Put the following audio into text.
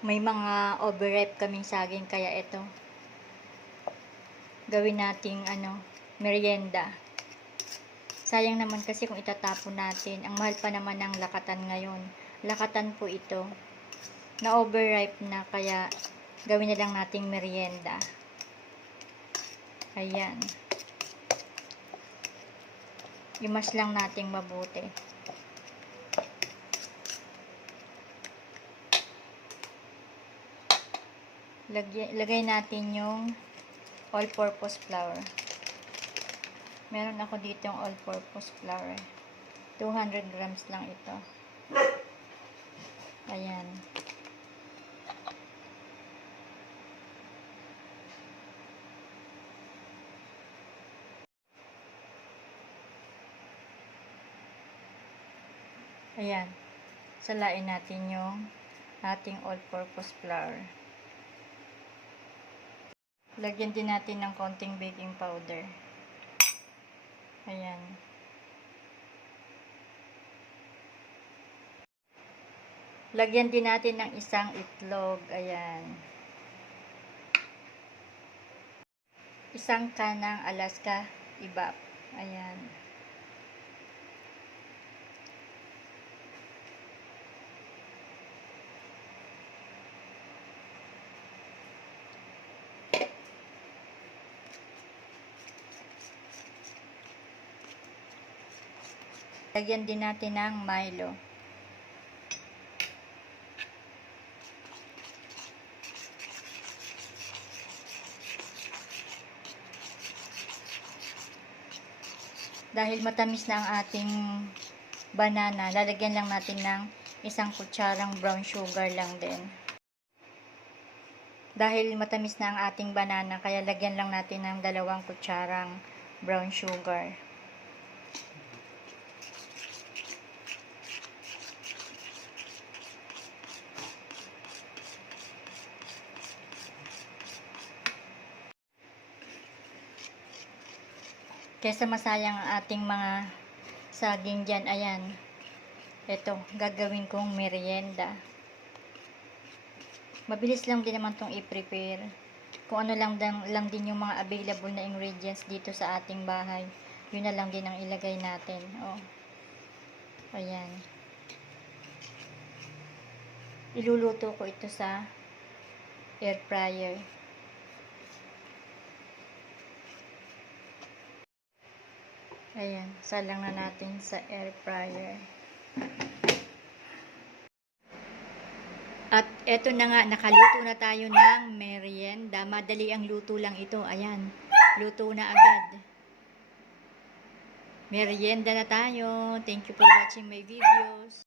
May mga overripe kaming saging kaya ito. Gawin nating merienda. Sayang naman kasi kung itatapon natin. Ang mahal pa naman ng lakatan ngayon. Lakatan po ito. Na overripe na kaya gawin na lang nating merienda. Ayan. Imas lang nating mabuti. Lagay natin yung all-purpose flour. Meron ako dito yung all-purpose flour. 200 grams lang ito. Ayan. Ayan. Salain natin yung ating all-purpose flour. Lagyan din natin ng konting baking powder. Ayan. Lagyan din natin ng isang itlog. Ayan. Isang kanang Alaska Evap. Ayan. Lagyan din natin ng Milo. Dahil matamis na ang ating banana, lalagyan lang natin ng isang kutsarang brown sugar lang din. Dahil matamis na ang ating banana, kaya lagyan lang natin ng 2 kutsarang brown sugar. Kesa masayang ang ating mga saging dyan, ayan. Ito, gagawin kong merienda. Mabilis lang din naman itong i-prepare. Kung ano lang din yung mga available na ingredients dito sa ating bahay. Yun na lang din ang ilagay natin. Oh. Ayan. Iluluto ko ito sa air fryer. Ayan, salang na natin sa air fryer. At eto na nga, nakaluto na tayo ng merienda. Madali ang luto lang ito. Ayan, luto na agad. Merienda na tayo. Thank you for watching my videos.